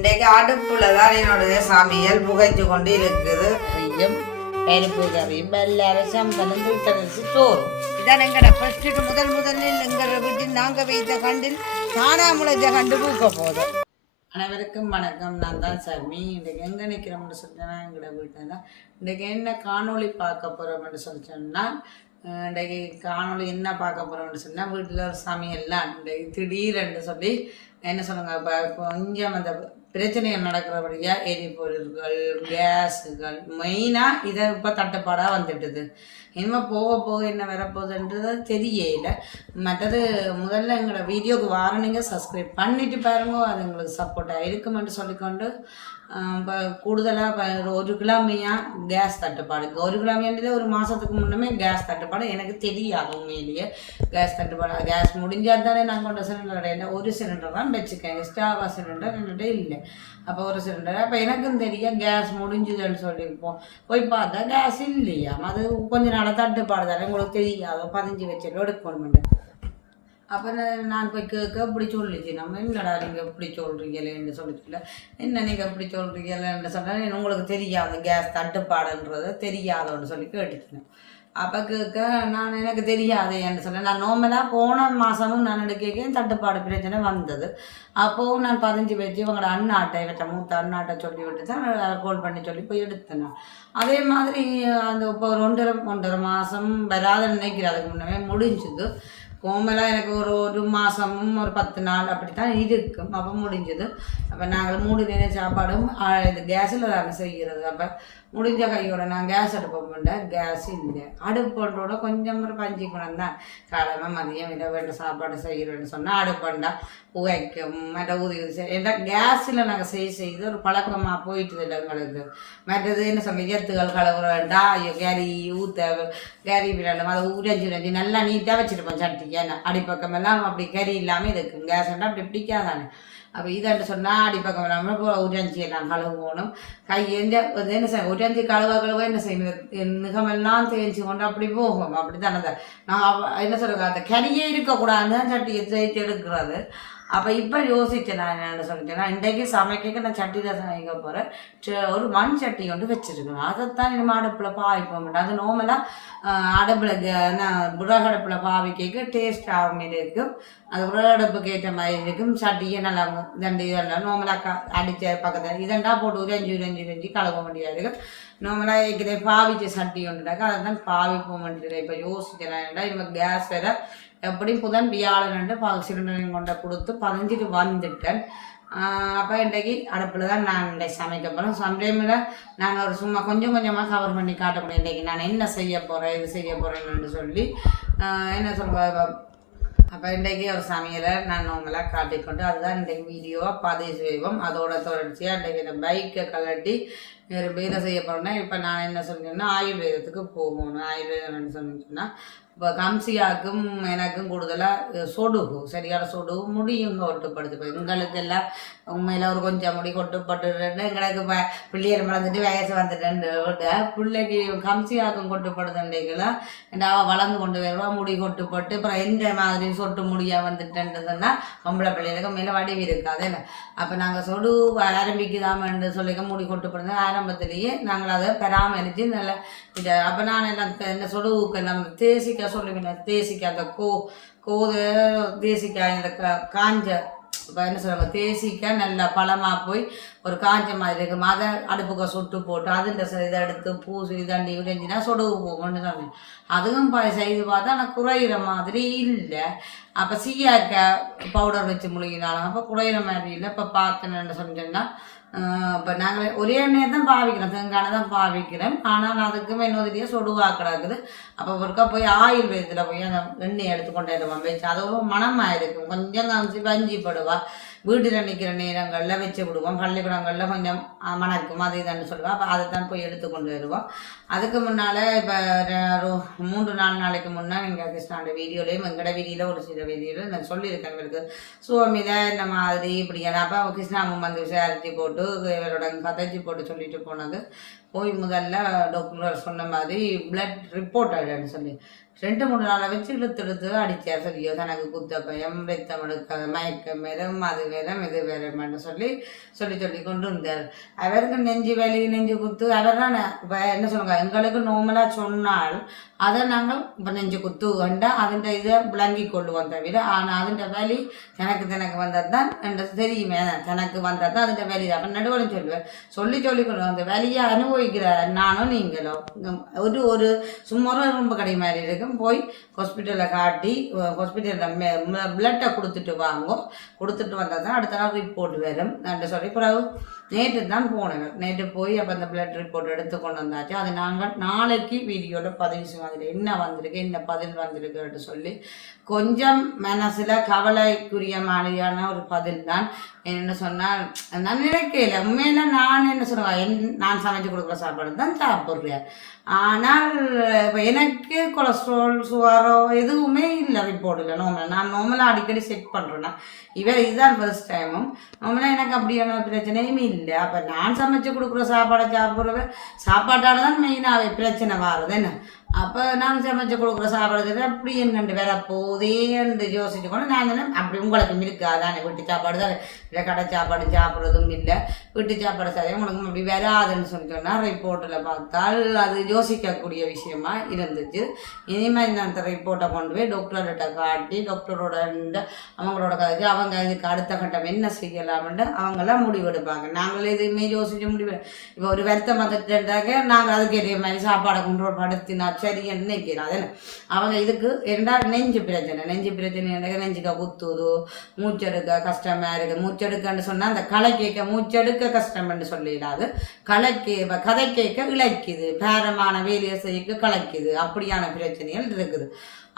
இன்றைக்கு அடுப்புல தான் என்னுடைய சமையல் புகைச்சு கொண்டு இருக்குது. ஐயம் பருப்பு கறியும் எல்லாரும் சம்பளம் தூக்கரிசி சோறு. இதான் எங்கட ஃபர்ஸ்ட்டுக்கு முதலில் எங்கள் வீட்டில் நாங்கள் வைத்த கண்டில் தானா முளைச்ச கண்டு பூக்க போதும். அனைவருக்கும் வணக்கம். நான் தான் சர்மி. இன்றைக்கு எங்கே நிற்கிறோம்னு சொன்னா எங்களோட வீட்டில் தான். இன்றைக்கு என்ன காணொளி பார்க்க போகிறோம்னு சொல்லி சொன்னால், இன்றைக்கு காணொளி என்ன பார்க்க போகிறோம்னு சொன்னால், வீட்டில் ஒரு சமையல்லாம் இன்றைக்கு திடீரென்று சொல்லி என்ன சொல்லுங்க, இப்போ கொஞ்சம் அந்த பிரச்சனைகள் நடக்கிறபடியாக எரிபொருள்கள், கேஸுகள் மெயினாக இதை இப்போ தட்டுப்பாடாக வந்துட்டுது. இனிமேல் போக போக என்ன வரப்போகுதுன்றது தெரியல. மற்றது முதல்ல எங்களோட வீடியோக்கு வாரணிங்க சப்ஸ்கிரைப் பண்ணிட்டு பாருங்க, அது எங்களுக்கு சப்போர்ட்டாக இருக்குமென்று சொல்லிக்கொண்டு இப்போ கூடுதலாக இப்போ 1 கிலோமையாக கேஸ் தட்டுப்பாடு. 1 கிலோமையானது ஒரு மாதத்துக்கு முன்னமே கேஸ் தட்டுப்பாடு. எனக்கு தெரியாது உண்மையிலேயே கேஸ் தட்டுப்பாடு. கேஸ் முடிஞ்சால் தானே நான் கொண்ட சிலிண்டர் இல்லை, ஒரு சிலிண்டர் தான் வச்சுக்கேன். எக்ஸ்ட்ராவா சிலிண்டர் என்னிட்ட இல்லை. அப்போ ஒரு சிலிண்டர் அப்போ எனக்கும் தெரியும் கேஸ் முடிஞ்சுதுன்னு சொல்லியிருப்போம். போய் பார்த்தா கேஸ் இல்லையா, அது கொஞ்ச நாளாக தட்டுப்பாடு தானே, உங்களுக்கு தெரியாதோ 15 வச்சுட்டு எடுக்கணுமெண்டு. அப்போ நான் போய் கேட்க இப்படி சொல்லிச்சு, நம்ம என்னடா நீங்கள் இப்படி சொல்கிறீங்களேன்னு சொல்லிச்சுல, என்ன நீங்கள் இப்படி சொல்கிறீங்களேன்னு சொன்னால் உங்களுக்கு தெரியாது கேஸ் தட்டுப்பாடுன்றது தெரியாதோன்னு சொல்லி கேட்டுச்சுனேன். அப்போ கேட்க நான் எனக்கு தெரியாது என்று சொன்னேன். நான் நார்மலாக போன மாதமும் நான் எடுக்க தட்டுப்பாடு பிரச்சனை வந்தது. அப்போவும் நான் 15 வச்சு இவங்களோட அண்ணாட்டை வச்ச மூத்த அண்ணாட்டை சொல்லி விட்டு தான் கால் பண்ணி சொல்லி போய் எடுத்தேன். அதே மாதிரி அந்த இப்போ ஒரு 1.5 மாதம் வராத நினைக்கிறேன். அதுக்கு முன்னே முடிஞ்சுது. கோமெல்லாம் எனக்கு ஒரு மாதமும் ஒரு 10 நாள் அப்படி தான் இருக்கும். அப்போ முடிஞ்சது. அப்போ நாங்கள் 3 நேரம் சாப்பாடும் இது கேஸில் தானே செய்கிறது. அப்போ முடிஞ்ச கையோட நான் கேஸ் அடுப்போம்ல, கேஸ் இல்லை. அடுப்போட கொஞ்சம் ஒரு 5 குணம் தான். காலமே மதியம் இதை வேண்ட சாப்பாடு செய்கிறேன்னு சொன்னால் அடுப்பண்டா புகைக்கும் மற்ற ஊதி ஏன்னா கேஸில் நாங்கள் செய்து ஒரு பழக்கமாக போயிட்டுது இல்லை எங்களுக்கு. மற்றது என்ன சொல்ல எத்துகள் கலவுற வேண்டாம், ஐயோ கேரி ஊற்ற கேரி விடணும், அதை உரைஞ்சி நல்லா நீட்டாக வச்சுருப்போம் சட்டி. ஏன்னா அடிப்பக்கமெல்லாம் அப்படி கறி இல்லாமல் இருக்கும். கேஸ்ண்டா அப்படி பிடிக்காதானே. அப்போ இதாண்டு சொன்னால் அடிப்பக்கம் இல்லாமல் இப்போ உரைஞ்சி எல்லாம் கழுவணும். என்ன செய்ய உரைஞ்சி கழுவ என்ன செய்யணும், நிகமெல்லாம் தேய்ச்சி கொண்டு அப்படி போகும். அப்படி தானே நான் என்ன சொல்லுங்க, அந்த கறியே இருக்கக்கூடாதுன்னு சட்டியை தேய்ச்சி எடுக்கிறது. அப்போ இப்போ யோசித்தேன் நான் என்னென்னு சொல்லிட்டேன்னா, இன்றைக்கு சமைக்க நான் சட்டி தான் சமைக்க போகிறேன். ஒரு மண் சட்டி கொண்டு வச்சுருக்கணும். அதைத்தான் நம்ம அடுப்பில் பாவிக்க மாட்டேன். அது நார்மலாக அடுப்பில் விறகடுப்பில் பாவிக்க டேஸ்ட் ஆக மாரி இருக்கும். அது விறகடுப்புக்கு ஏற்ற மாதிரி இருக்கும். சட்டியே நல்லா தண்டு இதெல்லாம் நார்மலாக அடித்த பக்கத்தில் இதெண்டா போட்டு உரைஞ்சி கழுவ வேண்டியதாக இருக்கும். நார்மலாக இருக்கிற பாவிச்ச சட்டி ஒன்றுட்டாக்கா அதை தான் பாவிப்போம் வேண்டியது. இப்போ யோசிக்கிறேன், இப்போ கேஸ் வேறு எப்படியும் புதன் வியாழனண்டு சிலிண்டரையும் கொண்ட கொடுத்து 15 வந்துட்டேன். அப்போ இன்றைக்கு அடுப்பில் தான் நான் இன்றைக்கு சமைக்க போகிறேன். சம்டைமில் நான் ஒரு சும்மா கொஞ்சம் கொஞ்சமாக கவர் பண்ணி காட்டக்கூடிய இன்றைக்கு நான் என்ன செய்ய போகிறேன், இது செய்ய போகிறேன்னு சொல்லி என்ன சொல்லுவேன். அப்போ இன்றைக்கு ஒரு சமையலை நான் நார்மலாக காட்டிக்கொண்டு அதுதான் இன்றைக்கு வீடியோவாக பதிவு செய்வோம். அதோட தொடர்ச்சியாக இன்றைக்கு இந்த பைக்கை கலட்டி வேறு வேலை செய்ய போகிறேன்னா, இப்போ நான் என்ன சொல்லிட்டேன்னா ஆயுர்வேதத்துக்கு போகணும். ஆயுர்வேதம்னு சொன்னீங்கன்னா இப்போ கம்சியாக்கும் எனக்கும் கூடுதலாக சொடுகு, சரியான சொடுகு முடியும் ஒட்டுப்படுது. இப்போ எங்களுக்கு எல்லாம் உண்மையில் ஒரு கொஞ்சம் முடி கொட்டுப்பட்டுன்னு எங்களுக்கு இப்போ பிள்ளையர் வளர்ந்துட்டு வயசு வந்துட்டேன்னு பிள்ளைக்கு கம்சியாக்கும் கொட்டுப்படுதுன்றீங்களா, வளர்ந்து கொண்டு வருவா முடி கொட்டுப்பட்டு அப்புறம் எந்த மாதிரி சொட்டு முடியாக வந்துட்டேன்னு சொன்னால் பொம்பளை பிள்ளைகளுக்கு மேலே வடிவு இருக்காது என்ன. அப்போ நாங்கள் சொடு ஆரம்பிக்குதாமன்னு சொல்லிக்க முடி கொட்டுப்படுது ஆரம்பத்திலேயே நாங்கள் அதை பராமரித்து நல்லா இதை. அப்போ நான் என்ன சொடுவுக்கு நம்ம தேசிக்காய் சொல்லுவேன். தேசிக்காய் அந்த கோது தேசிக்காய் இந்த காஞ்ச இப்போ என்ன சொல்லுவாங்க, தேசிக்காய் நல்லா பழமாக போய் ஒரு காஞ்ச மாதிரி இருக்கும். அதை அடுப்புக்கு சுட்டு போட்டு அதில் இதை எடுத்து பூசி இதண்டி உடைஞ்சினா சொடுவு போகும்னு சொன்னேன். அதுவும் செய்து பார்த்தா ஆனால் குறையிற மாதிரி இல்லை. அப்போ சீயாக்காய் பவுடர் வச்சு முழுகினாலும் அப்போ குறையிற மாதிரி இல்லை. இப்போ பார்த்தேன்னு சொன்னேன்னா இப்போ நாங்கள் ஒரே எண்ணெயை தான் பாவிக்கிறோம், தேங்காய் தான் பாவிக்கிறோம். ஆனால் அதுக்குமே இன்னொரு சொடுவாக கிடக்குது. அப்போ ஒருக்கா போய் ஆயுர்வேதத்தில் போய் அந்த எண்ணெயை எடுத்து கொண்டாடுவோம் வச்சு அது ஒரு மனமாக இருக்கும். கொஞ்சம் காமிச்சு வஞ்சி படுவா வீட்டில் நிற்கிற நேரங்களில் வச்சு விடுவோம். பள்ளிக்கூடங்களில் கொஞ்சம் மணக்கும் அது இதுன்னு சொல்லுவோம். அப்போ அதை தான் போய் எடுத்து கொண்டு வருவோம். அதுக்கு முன்னால் இப்போ 3-4 நாளைக்கு முன்னே எங்கள் கிருஷ்ணாவோட வீடியோலையும் எங்களோட வீடியோவில் ஒரு சில வீடியோவில் நான் சொல்லியிருக்கேன். இவருக்கு சுவாமிதை இந்த மாதிரி இப்படி அப்போ கிருஷ்ணாவும் வந்து விசாரித்து போட்டு இவரோட கதைச்சி போட்டு சொல்லிட்டு போனது. போய் முதல்ல டாக்டர் சொன்ன மாதிரி பிளட் ரிப்போர்ட் ஆகிடுன்னு சொல்லி 2-3 நாளை வச்சு இழுத்து அடித்தார். சரியோ தனக்கு குத்த பயம், ரத்தம் எடுக்காத, மயக்கம் வேறும், அது வேறும், இது வேறும்னு சொல்லி கொண்டு இருந்தார். அவருக்கு நெஞ்சு வலி, நெஞ்சு குத்து, அவர் தான் என்ன சொல்லுங்க, எங்களுக்கு நார்மலாக சொன்னால் அதை நாங்கள் இப்போ நெஞ்சு குத்து கண்டா அதுன்ற இதை விளங்கி கொள்ளுவோம் தவிர, ஆனால் அதுன்ற வலி தனக்கு வந்தது தான் என்றது தெரியுமே, தனக்கு வந்தது தான் அதுன்ற வலி தான். அப்போ நடுவில் சொல்லுவேன், சொல்லி கொள்ளுவோம். அந்த வலியை அனுபவிக்கிற நானும் நீங்களும் ஒரு சும்மா ரொம்ப கடை மாதிரி இருக்கும். போய் ஹாஸ்பிட்டலில் காட்டி ஹாஸ்பிட்டலில் பிளட்டை கொடுத்துட்டு வாங்கும். கொடுத்துட்டு வந்தால் தான் அடுத்த நாள் ரிப்போர்ட் வரும் என்று சொல்லி பிறகு நேற்று தான் போனேன். நேற்று போய் அப்போ அந்த பிளட் ரிப்போர்ட் எடுத்து கொண்டு வந்தாச்சு. அது நாங்கள் நாளைக்கு வீடியோவில் பதிவு செய்வோம். என்ன வந்திருக்கு, என்ன பதில் வந்திருக்குன்னு சொல்லி கொஞ்சம் மனசில் கவலைக்குரிய மாதிரியான ஒரு பதில் தான். என்ன சொன்னால் நான் நினைக்கல, உண்மையில நான் என்ன சொல்லுவேன், நான் சமைச்சு கொடுக்குற சாப்பாடு தான் சாப்பிட்றேன். ஆனால் இப்போ எனக்கு கொலஸ்ட்ரால், சுகரோ எதுவுமே இல்லை ரிப்போர்ட்டில். நான் நார்மலாக அடிக்கடி செக் பண்ணுறேன்னா இதுதான் ஃபர்ஸ்ட் டைமும். நார்மலாக எனக்கு அப்படியான பிரச்சனையும் இல்லை. அப்போ நான் சமைச்சு கொடுக்குற சாப்பாடை சாப்பாட்டால் தான் மெயினாகவே பிரச்சனை வாருது என்ன. அப்போ நான் சமைச்சு கொடுக்குற சாப்பாடு அப்படி என்னண்டு வேற போதேன்னு யோசிச்சு கொண்டு நான் அப்படி உங்களுக்கு இருக்காதானே, வீட்டு சாப்பாடு தான் இல்லை, கடை சாப்பாடு சாப்பிட்றதும் இல்லை, வீட்டு சாப்பாடு சரியாக உங்களுக்கு அப்படி வராதுன்னு சொன்னால் ரிப்போர்ட்டில் பார்த்தால் அது யோசிக்கக்கூடிய விஷயமா இருந்துச்சு. இனிமேல் நான் அந்த ரிப்போர்ட்டை கொண்டு போய் டாக்டர்கிட்ட காட்டி டாக்டரோட அவங்களோட கதைச்சு அவங்க இதுக்கு அடுத்த கட்டம் என்ன செய்யலாம்னு அவங்களாம் முடிவெடுப்பாங்க. நாங்களே எதுவுமே யோசிச்சு முடிவு. இப்போ ஒரு வருத்தம் வந்துட்டுட்டாக்க நாங்கள் அதுக்கு ஏற்ற மாதிரி சாப்பாடை கண்ட்ரோல் படுத்தினா சரி நினைக்கிறேன். அதே அவங்க இதுக்கு நெஞ்சு பிரச்சனை நெஞ்சுக்க குத்துது, மூச்செடுக்க கஷ்டமா இருக்கு. மூச்செடுக்கன்னு சொன்னால் அந்த களை கேட்க மூச்செடுக்க கஷ்டம்னு சொல்லிடாது, கதை கேட்க இழைக்குது, பேரமான வேலையை செய்ய கலைக்குது, அப்படியான பிரச்சனைகள் இருக்குது.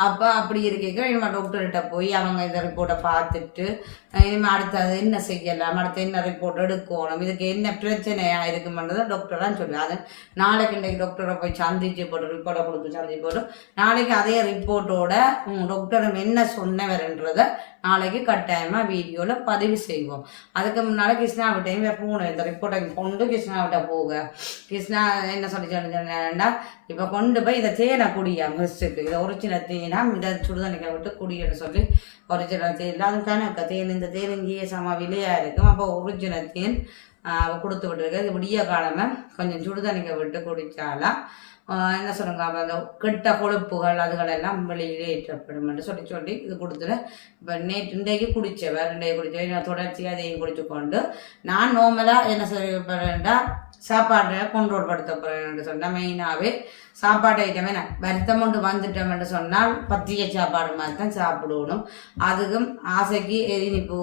அப்போ அப்படி இருக்க இனிமேல் டாக்டர்கிட்ட போய் அவங்க இந்த ரிப்போர்ட்டை பார்த்துட்டு இனிமேல் அடுத்தது என்ன செய்யலாம், அடுத்து என்ன ரிப்போர்ட் எடுக்கணும், இதுக்கு என்ன பிரச்சனையாக இருக்குமென்றதை டாக்டர் தான் சொல்லுவேன். அது நாளைக்கு இன்றைக்கு டாக்டரை போய் சந்திச்சு போட்டு ரிப்போர்ட்டை கொடுத்து சந்திச்சு போட்டு நாளைக்கு அதே ரிப்போர்ட்டோட டாக்டர் என்ன சொன்னவர்ன்றதை நாளைக்கு கட்டாயமாக வீடியோவில் பதிவு செய்வோம். அதுக்கு முன்னால் கிருஷ்ணாவிட்டையும் போகணும். இந்த ரிப்போர்ட்டை கொண்டு கிருஷ்ணாவிட்ட போக கிருஷ்ணா என்ன சொன்னேன்னா இப்போ கொண்டு போய் இதை தேனை குடியா ஃபஸ்ட்டுக்கு, இதை ஒரிஜினல் தேனா இதை சுடுதண்ணிக்க விட்டு குடின்னு சொல்லி ஒரிஜினல் தேன் அது கணக்கு தேன், இந்த தேன் இங்கேயே சம விலையாக இருக்கும். அப்போ ஒரிஜினல் தேன் கொடுத்து விட்டுருக்கு. இது விடிய காலமாக கொஞ்சம் சுடுதண்ணிக்க விட்டு குடித்தாலாம் என்ன சொல்லுங்க, அந்த கெட்ட கொழுப்புகள் அதுகளெல்லாம் வெளியிலே ஏற்றப்படும் சொல்லி இது கொடுத்துட்டு இப்போ இன்றைக்கு குடித்தவர் தொடர்ச்சியாக அதையும் குடிச்சு கொண்டு நான் நார்மலாக என்ன செய்யப்படுறேன்டா சாப்பாட்டை கண்ட்ரோல் படுத்த போகிறேன் சொன்னால் மெயினாகவே சாப்பாடு ஐட்டமே நான் வருத்தம் கொண்டு வந்துட்டோம்னு சொன்னால் பத்திரிகை சாப்பாடு மாதிரி தான் சாப்பிடணும். அதுக்கும் ஆசைக்கு இனிப்பு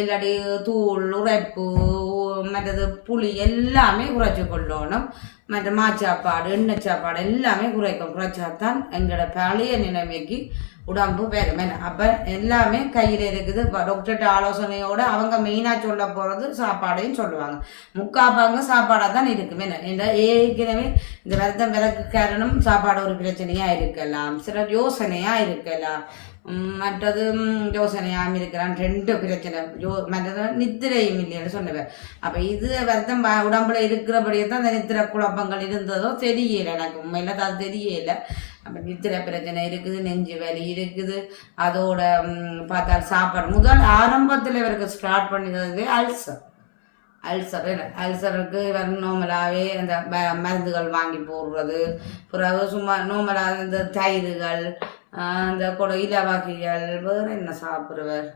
இல்லாட்டி தூள் உரைப்பு மற்றது புளி எல்லாமே குறைச்சி கொள்ளணும். மற்ற மாச்சாப்பாடு எண்ணெய் சாப்பாடு எல்லாமே குறைச்சாதான் எங்களோட பழைய நிலைமைக்கு உடம்பு வேறுமே. அப்போ எல்லாமே கையில் இருக்குது. இப்போ டாக்டர்கிட்ட ஆலோசனையோடு அவங்க மெயினாக சொல்ல போகிறது சாப்பாடையும் சொல்லுவாங்க. முக்காப்பாங்க சாப்பாடாக தான் இருக்குமே. ஏற்கனவே இந்த வருத்தம் விளக்கு காரணம் சாப்பாடு ஒரு பிரச்சனையாக இருக்கலாம், சில யோசனையாக இருக்கலாம், மற்றது யோசனையாகவும் இருக்கிறான், 2 பிரச்சனை மற்றது நித்திரையும் இல்லைன்னு சொன்னவர். அப்போ இது வருத்தம் உடம்புல இருக்கிறபடியே தான் அந்த நித்திரை குழப்பங்கள் இருந்ததோ தெரியலை, எனக்கு உண்மையில அது தெரியலை. அப்போ நித்திரை பிரச்சனை இருக்குது, நெஞ்சு வலி இருக்குது, அதோட பார்த்தா சாப்பாடு முதல் ஆரம்பத்தில் இவருக்கு ஸ்டார்ட் பண்ணினது அல்சருக்கு இவர் நோமலாகவே அந்த மருந்துகள் வாங்கி போடுறது, பிறகு சும்மா நோமலாக இந்த தயிர்கள் இந்த இலவகைகள் வேறு என்ன சாப்பிடுவர்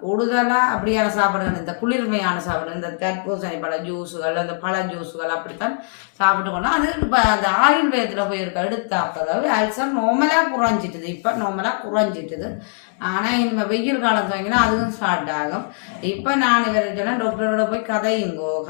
கூடுதலாக அப்படியான சாப்பாடுகள், இந்த குளிர்மையான சாப்பாடு, இந்த தர்பூசணி பழ ஜூஸுகள், அந்த பழ ஜூஸுகள் அப்படித்தான் சாப்பிட்டு கொண்டோம். அது இப்போ அந்த ஆயுர்வேதத்தில் போயிருக்க எடுத்தாப்பதாவது அல்சர் நார்மலாக குறைஞ்சிட்டுது. இப்போ நார்மலாக குறைஞ்சிட்டுது. ஆனால் இனிமேல் வெயில் காலம் துவங்கினா அதுவும் ஸ்டார்ட் ஆகும். இப்போ நான் இவர் சொன்னால் டாக்டரோட போய்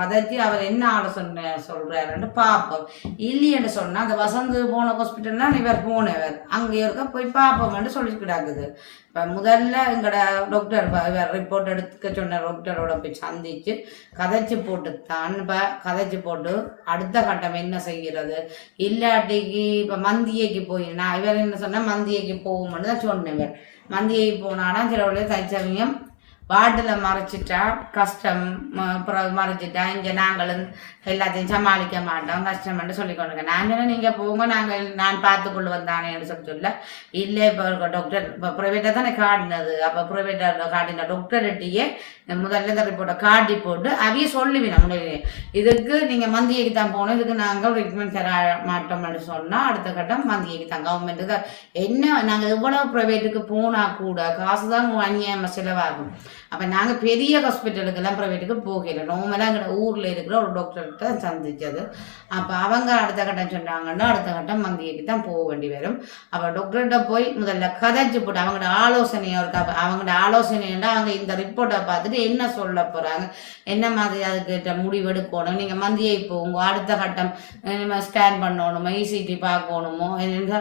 கதைச்சி அவர் என்ன ஆலோசனை சொல்கிறாருன்னு பார்ப்போம். இல்லைன்னு சொன்னால் அந்த வசந்து போன ஹாஸ்பிட்டல்னால் இவர் போனவர் அங்கே இருக்க போய் பார்ப்போம்னு சொல்லிக்கிட்டாக்குது. இப்போ முதல்ல எங்களோட டாக்டர் இவர் ரிப்போர்ட் எடுத்துக்க சொன்ன டாக்டரோட போய் சந்தித்து கதைச்சி போட்டு தான் இப்போ கதைச்சி போட்டு அடுத்த கட்டம் என்ன செய்கிறது. இல்லாட்டிக்கு இப்போ மந்தியைக்கு போய் நான் இவர் என்ன சொன்னால் மந்தியைக்கு போகும்னு தான் சொன்னவர். மந்தியை போனானா சில தற்சமயம் வார்டில் மறைச்சிட்டா கஷ்டம், அப்புறம் மறைச்சிட்டா இங்கே நாங்களும் எல்லாத்தையும் சமாளிக்க மாட்டோம், கஷ்டம்னு சொல்லி கொண்டுங்க. நான் சொன்னேன் நீங்கள் போங்க, நான் பார்த்து கொண்டு வந்தானேன்னு சொல்ல இல்லை. இப்போ டாக்டர் இப்போ ப்ரைவேட்டாக தானே காட்டினது, அப்போ ப்ரைவேட்டாக காட்டின டாக்டர்கிட்டையே முதல்ல இந்த ரிப்போர்ட்டை காட்டி போட்டு அவையே சொல்லுவேன் முன்னாடி இதுக்கு நீங்கள் மந்தியைக்கு தான் போகணும், இதுக்கு நாங்கள் ட்ரீட்மெண்ட் தர மாட்டோம்னு சொன்னால் அடுத்த கட்டம் மந்தியைக்கு தான் கவர்மெண்ட்டுக்கு என்ன நாங்கள் எவ்வளோ ப்ரைவேட்டுக்கு போனால் கூட காசு தான் அநியாயமாக செலவாகும். அப்போ நாங்கள் பெரிய ஹாஸ்பிட்டலுக்கெல்லாம் ப்ரைவேட்டுக்கு போகல, நார்மலாக எங்கள் ஊரில் இருக்கிற ஒரு டாக்டர்கிட்ட சந்திச்சது. அப்போ அவங்க அடுத்த கட்டம் சொன்னாங்கன்னா அடுத்த கட்டம் மந்தியைக்கு தான் போக வேண்டி வரும். அப்போ டாக்டர்கிட்ட போய் முதல்ல கதைச்சு போட்டு அவங்களோட ஆலோசனையாக இருக்கா, அவங்களோட ஆலோசனைன்னா அவங்க இந்த ரிப்போர்ட்டை பார்த்துட்டு என்ன சொல்ல போகிறாங்க, என்ன மாதிரி அதுக்கிட்ட முடிவெடுக்கணும், நீங்கள் மந்தியை போங்க, அடுத்த கட்டம் ஸ்கேன் பண்ணணுமோ, இசிடி பார்க்கணுமோ,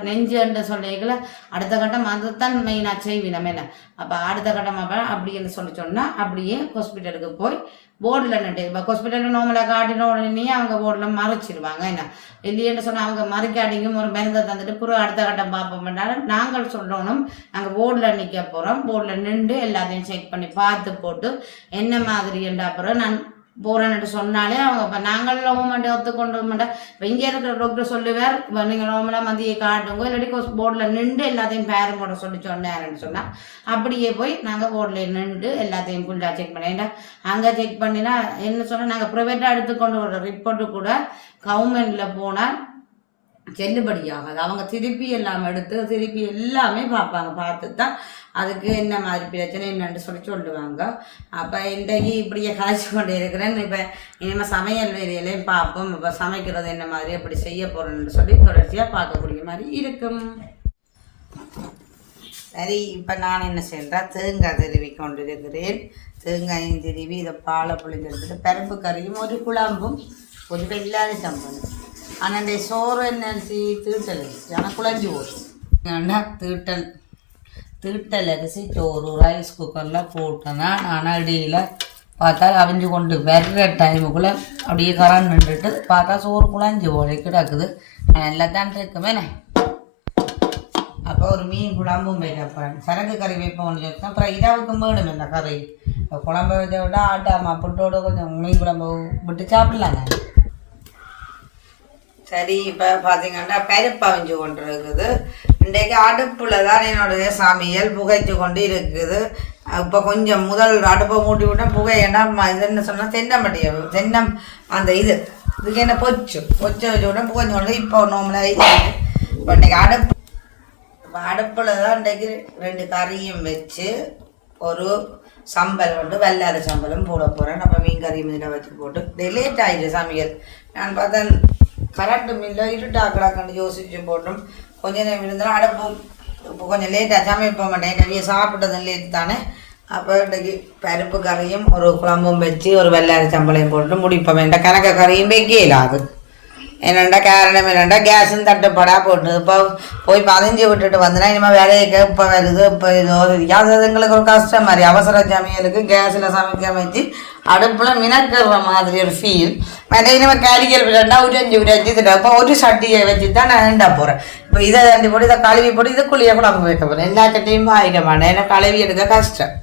நெஞ்சுன்ற சொல்லிக்கல அடுத்த கட்டம் அதுதான் மெயினாக செய்வி நம்ம என்ன. அப்போ அடுத்த கட்டமாக அப்படின்னு சொல்லி சொன்னால் அப்படியே ஹாஸ்பிட்டலுக்கு போய் போர்டில் நட்டு இப்போ ஹாஸ்பிட்டலில் நார்மலாக காட்டின உடனே அவங்க போர்டில் மறைச்சிடுவாங்க. என்ன இல்லையன்னு சொன்னால் அவங்க மறைக்காட்டிங்கும் ஒரு மருந்தை தந்துட்டு பிறகு அடுத்த கட்டம் பார்ப்போம்னாலும் நாங்கள் சொல்லணும் நாங்கள் போர்டில் நிற்க போகிறோம், போர்டில் நின்று எல்லாத்தையும் செக் பண்ணி பார்த்து போட்டு என்ன மாதிரி என்ற அப்புறம் நான் போகிறேன்ட்டு சொன்னாலே அவங்க இப்போ நாங்கள் கவர்மெண்ட்டை ஒத்துக்கொண்டு மாட்டேன். இப்போ இங்கே இருக்கிற டாக்டர் சொல்லுவார் இப்போ நீங்கள் நார்மலாக மந்தியை காட்டுங்க, இல்லாட்டி போர்டில் நின்று எல்லாத்தையும் பேரும் போட சொல்லி சொன்னாருன்னு சொன்னால் அப்படியே போய் நாங்கள் போர்டில் நின்று எல்லாத்தையும் ஃபுல்லாக செக் பண்ணேன். அங்கே செக் பண்ணினா என்ன சொன்னால் நாங்கள் ப்ரைவேட்டாக எடுத்துக்கொண்டு வர ரிப்போர்ட்டு கூட கவர்மெண்ட்டில் போனால் செல்லுபடியாகாது. அவங்க திருப்பி எல்லாம் எடுத்து திருப்பி எல்லாமே பார்ப்பாங்க, பார்த்து தான் அதுக்கு என்ன மாதிரி பிரச்சனை என்னன்னு சொல்லி சொல்லுவாங்க. அப்போ இன்றைக்கு இப்படியே காய்ச்சி கொண்டு இருக்கிறேன். இப்போ இனிமேல் சமையல் வேலையிலையும் பார்ப்போம், இப்போ சமைக்கிறது என்ன மாதிரி எப்படி செய்ய போகிறோன்னு சொல்லி தொடர்ச்சியாக பார்க்கக்கூடிய மாதிரி இருக்கும். சரி, இப்போ நான் என்ன செய்கிறேன், தேங்காய் திருவி கொண்டு இருக்கிறேன். தேங்காயும் திருவி இதை பாலை புளிஞ்செடுத்துட்டு பருப்பு கறியும் ஒரு குழம்பும் ஒரு வெள்ளாரி சம்பளம். ஆனால் இந்த சோறு என்ன அரிசி தீட்டல் அரிசி, ஆனால் குழஞ்சி போடும். ஏன்னா தீட்டல் அரிசி சோறு ரைஸ் குக்கரில் போட்டேன்னா நான் அடியில் பார்த்தா அவிஞ்சு கொண்டு வர்ற டைமுக்குள்ளே அப்படியே கரண்ட் நின்றுட்டு பார்த்தா சோறு குழஞ்சி போல கிடக்குது. எல்லாம் தான் இருக்குமே. அப்போ ஒரு மீன் குழம்பும் வைக்கப்பேன், சரக்கு கறி வைப்போம்னு சொல்லிட்டு அப்புறம் இதாவுக்கும் வேணும் இந்த கறி. குழம்பு வச்ச விட ஆட்டாமா புட்டோட கொஞ்சம் மீன் குழம்பு விட்டு சாப்பிட்லாங்க. சரி, இப்போ பார்த்தீங்கன்னா பருப்பு அவிஞ்சு கொண்டு இருக்குது. இன்றைக்கு அடுப்பில் தான் என்னுடைய சமையல் புகைச்சு கொண்டு இருக்குது. இப்போ கொஞ்சம் முதல் அடுப்பை மூட்டி விட்டால் புகையேன்னா இது என்ன சொன்னால் தென்னம்பட்டிய தென்னம் அந்த இதுக்கு என்ன பொச்சு வச்சு விட புகைஞ்சு கொண்டு இப்போ நார்மலாக இது. இப்போ இன்றைக்கி அடுப்பில் தான் இன்றைக்கு 2 கறியும் வச்சு ஒரு சம்பல் வந்து வெள்ளாரி சம்பலும் போட போகிறேன். நம்ம மீன் கறி மீனை வச்சு போட்டு லேட் ஆகிடுச்சு சமையல். நான் பார்த்தேன் கரெக்டு மீனில் இருட்டாக்கடாக்கண்டு யோசிச்சு போட்டோம். கொஞ்சம் நேரம் இருந்தாலும் அடுப்பு இப்போ கொஞ்சம் லேட்டாக சமைப்ப மாட்டேன், நிறைய சாப்பிட்டதும் லேட்டு தானே. அப்போ இன்றைக்கு பருப்பு கறியும் ஒரு குழம்பும் வச்சு ஒரு வெள்ளாரி சம்பளையும் போட்டு முடிப்போம். என்கிட்ட கணக்க கறியும் வைக்கலாது. என்னென்னா காரணம் என்னென்னா கேஸும் தட்டுப்படாக போட்டு இப்போ போய் 15 விட்டுட்டு வந்தேன்னா இனிமேல் வேலையை இப்போ வருது இப்போ இதோ அது எங்களுக்கு ஒரு கஷ்டம் மாதிரி அவசர சமையலுக்கு கேஸில் சமைக்க வச்சு அடுப்பில் மினக்கிற மாதிரி ஒரு ஃபீல். மற்ற இனிமேல் கறிகள் விடண்டா உரைஞ்சி திட்ட இப்போ ஒரு சட்டியை வச்சு தான் நான் ஏண்டா போகிறேன். இப்போ இதை தண்டி போட்டு இதை கழுவி போட்டு இதுக்குள்ளேயே குழம்பு வைக்க போகிறேன். எல்லா சட்டையும் வாங்கிக்க மாட்டேன், ஏன்னா கழுவி எடுக்க கஷ்டம்.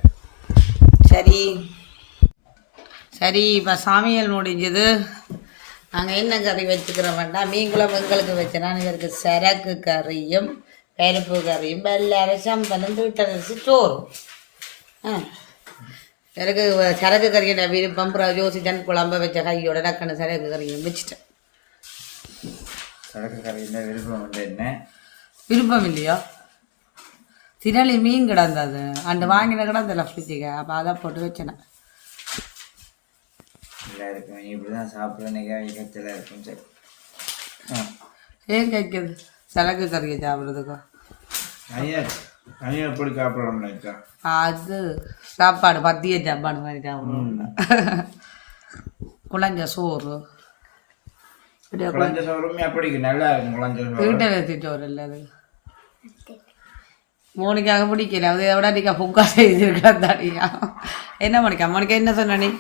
சரி இப்போ சமையல் முடிஞ்சது. நாங்கள் என்ன கறி வச்சுக்கிறோம் வேண்டாம், மீன் குழம்பு எங்களுக்கு வச்சேன்னா இவருக்கு சரக்கு கறியும் பருப்பு கறியும் வெள்ளாரி சம்பளம் தீட்டரிசி சோறும். எனக்கு சரக்கு கறியோட விருப்பம் யோசிச்சான் குழம்பு வச்ச கையோட டக்குன்னு சரக்கு கறியும் வச்சுட்டேன். சரக்கு கறியில் விருப்பம் வந்து என்ன விருப்பம் இல்லையா? திரளி மீன் கிடந்தது அந்த வாங்கின கிடந்தல ஃப்ரிட்ஜுக்கு, அப்போ அதை போட்டு வச்சேன். நல்லா இருக்கும், நீ இப்படி தான் சாப்பிட்றேன்னு வைக்கத்தில் இருக்கும். சரி ஏன் கேட்குது சரக்கு கறியை சாப்பிட்றதுக்கோ? தனியாக எப்படி சாப்பிட்றோம்னு வச்சா அது சாப்பாடு பத்திய சாப்பாடு மாதிரி சாப்பிடுவோம். குழஞ்ச சோறு குழஞ்ச சோறுமே அப்படி நல்லா இருக்கும். குழஞ்ச சோறு வீட்டை வச்சு சோறு இல்லை, அது மோனிக்காக பிடிக்கல. அது எவ்வளோ நீக்கா புக்கா செய்திருக்கா தானியா? என்ன மோனிக்கா மோனிக்கா என்ன சொன்ன நீ?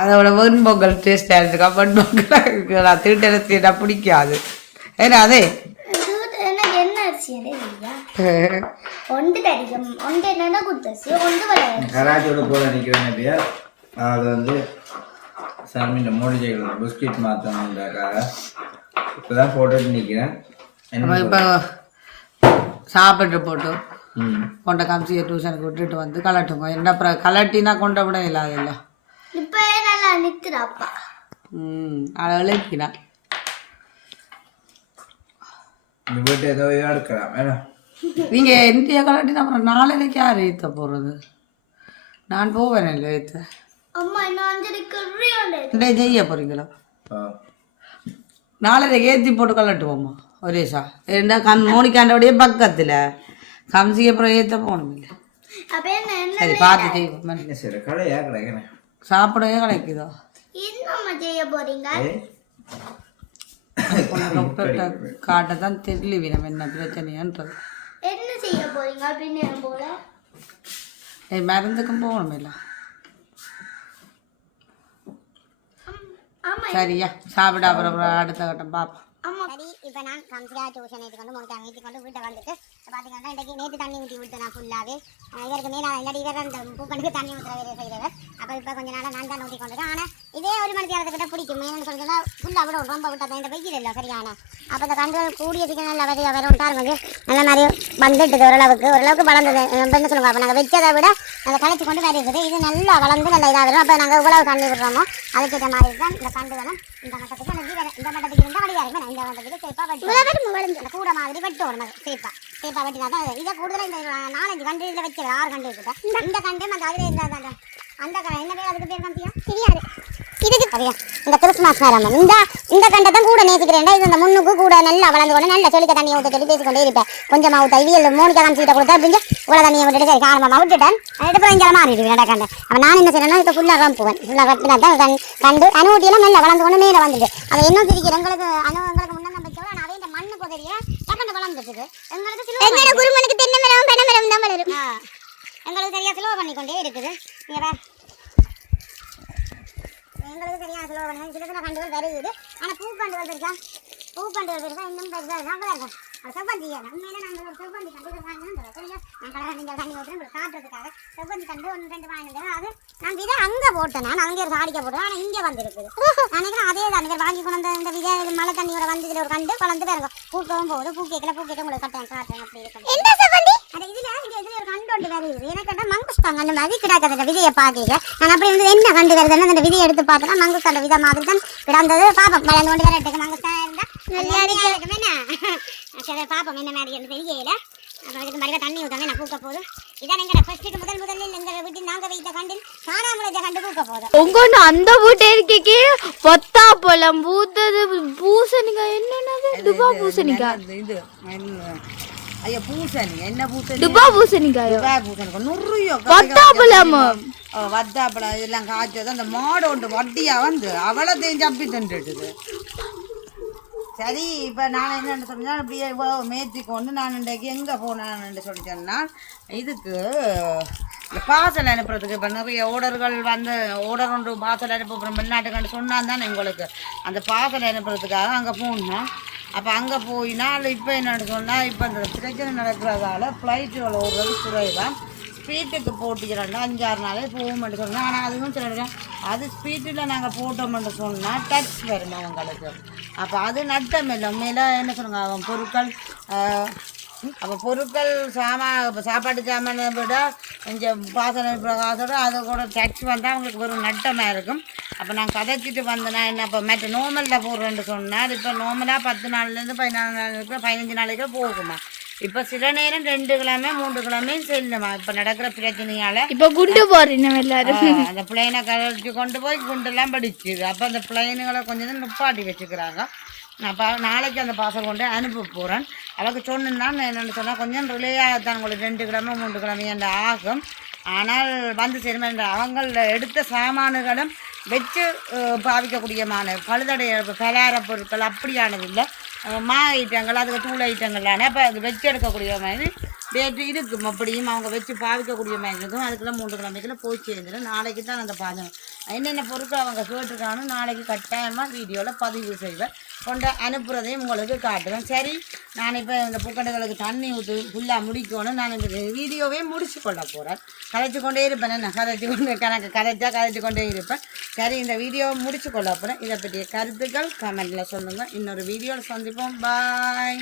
அதோட வெண்பொங்கல் டேஸ்டாக இருக்குக்கா. வெண்பொங்கல் திருட்டரிசியா பிடிக்காது. ஏன்னா அதே ஒன்று தெரியும் ஒன்று என்னன்னா குத்தசி ஒன்று விளையாடு கராச்சோட போல நிற்கிறேன் பேர் அது வந்து சாமி மூலிகைகள் பிஸ்கெட் மாற்றணுன்றக்காக இப்போதான் போட்டுட்டு நிற்கிறேன். இப்போ சாப்பிட்டு போட்டு கொண்ட காமிச்சியை டியூஷனுக்கு விட்டுட்டு வந்து கலட்டுங்க. என்ன அப்புறம் கலட்டினா கொண்ட விட இல்லாதில்ல. இப்போ நல்லா நிற்கிறாப்பா. அதை எழுப்பினா இந்த வீட்டு ஏதோ எடுக்கலாம் வேணும். நீங்கள் இந்தியா கலட்டினா அப்புறம் நாளைக்கு யார் ஏற்ற போகிறது? நான் போவேன் இல்லை ஏற்ற. அம்மா நான் இன்றைய செய்ய போகிறீங்களா? நாளைக்கு ஏற்றி போட்டு கலட்டுவோம்மா ஒரே சா இருந்தா மோனிக்காண்டோடைய பக்கத்தில் கம்சிக்கு அப்புறம் ஏற்ற போகணும் இல்லை. சரி பார்த்து செய்வோம். சரி கடையா கிடைக்கிறேன் சாப்பிடவே கிடைக்குதோ என்ன செய்ய போறீங்க? டாக்டர்கிட்ட காட்ட தான் தெரியல நம்ம என்ன பிரச்சனையான்றது. என்ன செய்ய போறீங்க அப்படின்னு போல மருந்துக்கும் போகணும் இல்லை. சரியா சாப்பிட அப்புறம் அடுத்த கட்டம் பார்ப்போம். சரி இப்போ நான் கம்சியா டியூஷன் ஏற்றிக்கொண்டு மோனிக்காங்க ஏற்றிக்கொண்டு வீட்டை வந்துட்டு பார்த்தீங்கன்னா இன்றைக்கி நேற்று தண்ணி ஊற்றி விட்டு நான் ஃபுல்லாகவே இவருக்கு மேலே இல்லாட்டி இவர் அந்த பூக்கணுக்கு தண்ணி ஊற்றுற வேலை செய்கிறவர். அப்போ இப்போ கொஞ்சம் நாளாக நான் தான் ஊற்றி கொண்டிருக்கேன். ஆனால் இதே ஒரு மணி நேரத்துக்கிட்ட பிடிக்கும். மெயின்னு சொல்லிட்டுனா ஃபுல்லாக விட ரொம்ப விட்டா இந்த வெயில் இல்லை சரியான. அப்போ இந்த கண்டுகள் கூடிய சீக்கிரம் நல்லா வரைய வரட்டார் வந்து நல்ல மாதிரி வந்துட்டுது. ஓரளவுக்கு வளர்ந்தது. என்ன சொல்லுவாங்க அப்போ நாங்கள் வச்சதை விட அதை களைச்சி கொண்டு வருகிறது. இது நல்லா வளர்ந்து நல்லா இதாக வரும். அப்போ நாங்கள் இவ்வளவு தண்ணி விடுறோமோ அதுக்கேற்ற மாதிரி தான் இந்த கண்டுகளும் இந்த மட்டத்துக்கு இந்த மட்டத்துக்கு இருந்தால் வழியாக இருக்கும். இந்த மட்டத்துக்கு சேஃபாக வெட்டி கூட மாதிரி வெட்டணும். சேஃபாக வெட்டினா தான் இதை கூடுதலாக இந்த 4-5 கண்டில் வச்சு 6 கண்டு இருக்குது. இந்த கண்டு அந்த அதில் இருந்த அந்த என்ன பேர் அதுக்கு பேர் காமிச்சியா தெரியாது. இதுக்கு சரியா இந்த கிறிஸ்துமஸ் நேரம் இந்த கண்டை தான் கூட நேசிக்கிறேன். இது இந்த முன்னுக்கு கூட நல்லா வளர்ந்து கொண்டு நல்லா செடிக்க தண்ணியை ஊற்ற சொல்லி பேசிக்கொண்டே இருப்பேன். கொஞ்சமாக ஊற்ற இவியல் மோனிக்கா காமிச்சிட்ட கொடுத்தா அப்படின்னு இவ்வளோ தண்ணியை விட்டுட்டு சரி காரணமாக விட்டுட்டேன். அதுக்கப்புறம் இங்கே மாறிடுவேன் நடக்கண்டை. அப்போ நான் என்ன செய்யணும்னா இப்போ ஃபுல்லாக ரம்புவேன். ஃபுல்லாக ரப்பினா தான் கண்டு அணுவட்டியெல்லாம் நல்லா வளர்ந்து கொண்டு மேலே வந்துட்டு அதை இன்னும் திரிக்கிறேன். எங்களுக்கு எங்களுக்கு முன்னே வச்சோட நான் இந்த மண்ணு புதறிய டக்குன்னு வளர்ந்துட்டு எங்களுக்கு குருமனுக்கு தென்னை மரம் பெண்ண மரம் தான் வளரும். எங்களுக்கு சரியாக ஸ்லோ பண்ணிக்கொண்டே இருக்குது. எங்களுக்கு சரியாக ஸ்லோ பண்ணி சில சில கண்டுகள் வருது. ஆனால் பூக்கண்டுகள் இருக்கா இன்னும் பெருசாக இருக்கும். அது செவ்வந்தி உண்மையிலே நாங்கள் ஒரு செவ்வந்தி கண்டு வாங்கினோம் சரியா. நான் கலர் நீங்கள் தண்ணி ஊற்றுறேன் உங்களுக்கு காட்டுறதுக்காக செவ்வந்தி கண்டு 1-2 வாங்கினேன். அது நான் விதை அங்கே போட்டேன். நான் அங்கே ஒரு சாடிக்க போட்டேன். ஆனால் இங்கே வந்துருக்குது. நினைக்கிறேன் அதே தான் நீங்கள் வாங்கி கொண்டு இந்த விதை மழை தண்ணியோட வந்து இதில் ஒரு கண்டு வளர்ந்து பாருங்க. பூக்கவும் போகுது. பூ கேட்கல உங்களுக்கு கட்டேன் காட்டுறேன். அப்படி இருக்கு எந்த செவ்வந்தி அது இதில் ஒரு கண்டு ஒன்று வருது. எனக்கு மங்குஸ்தாங்க அந்த மாதிரி கிடாக்க அந்த விதையை பார்க்க நான் அப்படி வந்து என்ன கண்டு வருதுன்னு அந்த விதையை எடுத்து பார்த்தேன்னா மங்குஸ்தாண்ட விதை மாதிரி தான் கிடந்தது. பாப்போம் வளர்ந்து கொண்டு வரட்டுக்கு மங்குஸ்தான் இருந்தால் நல்லா இருக்கும் என்ன சரி பாப்போம் என்ன மாதிரி எனக்கு தெரியல. அப்புறம் இதுக்கு மறுபடியும் தண்ணி ஊற்றாங்க நான் பூக்க போதும். இதான் எங்களை ஃபர்ஸ்ட்டுக்கு முதலில் எங்கள் வீட்டில் நாங்கள் வைத்த கண்டில் காணாமலை கண்டு பூக்க போதும். உங்க அந்த வீட்டு இருக்கே பத்தா பழம் பூத்தது பூசணிக்காய் என்னது துபா பூசணிக்காய் இது ஐயா பூசணி என்ன பூசணி துபா பூசணிக்காய் நுறையோ பத்தாப்பழம் வத்தாப்பழம் இதெல்லாம் காய்ச்சது அந்த மாடு ஒன்று வட்டியா வந்து அவளை தேஞ்சப்பி தண்டுட்டுது. சரி இப்போ நான் என்னென்னு சொன்னால் இப்படியே மேய்ச்சி கொண்டு நான் இன்றைக்கு எங்கே போனேன்னு சொல்லிட்டேன்னா இதுக்கு இந்த பார்சல் அனுப்புறதுக்கு இப்போ நிறைய ஓர்டர்கள் வந்து ஓர்டர் ஒன்று பார்சல் அனுப்புகிறோம் வெளிநாட்டுக்கு சொன்னால் தானே உங்களுக்கு அந்த பார்சல் அனுப்புறதுக்காக அங்கே போனேன். அப்போ அங்கே போயினால் இப்போ என்னென்னு சொன்னால் இப்போ இந்த பிரச்சனை நடக்கிறதால ஃப்ளைட்டுகள் ஓடுறது குறைவாக ஸ்பீட்டுக்கு போட்டிக்கிறோன்னா 5-6 நாளே போகும்னு சொன்னால். ஆனால் அதுவும் சில அது ஸ்பீட்டில் நாங்கள் போட்டோம்னு சொன்னால் டச் வரும் அவங்களுக்கு. அப்போ அது நட்டம் இல்லை உண்மையில என்ன சொல்லுங்க அவன் பொருட்கள் அப்போ பொருட்கள் இப்போ சாப்பாட்டு சாமானை விட கொஞ்சம் பாசன பிரகாசோட அதை கூட டச் வந்தால் அவங்களுக்கு ஒரு நட்டமாக இருக்கும். அப்போ நான் கதைச்சிட்டு வந்தேன்னா என்ன இப்போ மற்ற நோமலில் போடுறேன்னு சொன்னால் இப்போ நோமலாக 10 நாள்லேருந்து 14 நாளைக்கு 15 நாளைக்கு போகுமா. இப்போ சில நேரம் 2 கிழமை 3 கிழமையும் செல்லுமா. இப்போ நடக்கிற பிரச்சனையால் இப்போ குண்டு போறீங்க எல்லாரும் அந்த பிளைனை கழிச்சு கொண்டு போய் குண்டெல்லாம் படிச்சுது. அப்போ அந்த பிளைனுகளை கொஞ்சம் தான் நுப்பாட்டி வச்சுக்கிறாங்க. அப்போ நாளைக்கு அந்த பார்சல் கொண்டு அனுப்ப போகிறேன். அவளுக்கு சொன்னா என்னென்னு சொன்னால் கொஞ்சம் ரிலேயாகத்தான் உங்களுக்கு 2 கிழமை 3 கிழமை ஆகும். ஆனால் வந்து சரிமா அவங்கள எடுத்த சாமான்களும் வச்சு பாவிக்கக்கூடிய பழுதடைய பலார பொருட்கள் அப்படியானது இல்லை. மா ஐட்டங்கள் அதுக்கு தூள் ஐட்டங்கள்லானே அப்போ அது வச்சு எடுக்கக்கூடிய மாதிரி டேட்டு இருக்கும் அப்படியும் அவங்க வச்சு பாவிக்கக்கூடிய மாதிரி இருக்கும். அதுக்குள்ள 3 கிழமைக்குள்ள போய் சேர்ந்துடும். நாளைக்கு தான் அந்த பாதம் என்னென்ன பொருட்கள் அவங்க கேட்டுருக்கான்னு நாளைக்கு கட்டாயமாக வீடியோவில் பதிவு செய்வேன். கொண்டு அனுப்புகிறதையும் உங்களுக்கு காட்டுவேன். சரி, நான் இப்போ இந்த பூக்கண்டுகளுக்கு தண்ணி ஊற்றி ஃபுல்லாக முடிக்கணும். நான் இந்த வீடியோவே முடிச்சு கொள்ள போகிறேன். கதைச்சு கொண்டே இருப்பேன். நான் கதைச்சு கொண்டே இருப்பேன். சரி, இந்த வீடியோவை முடிச்சு கொள்ள போகிறேன். இதை பற்றிய கருத்துக்கள் கமெண்டில் சொல்லுங்கள். இன்னொரு வீடியோவில் சந்திப்போம். பாய்.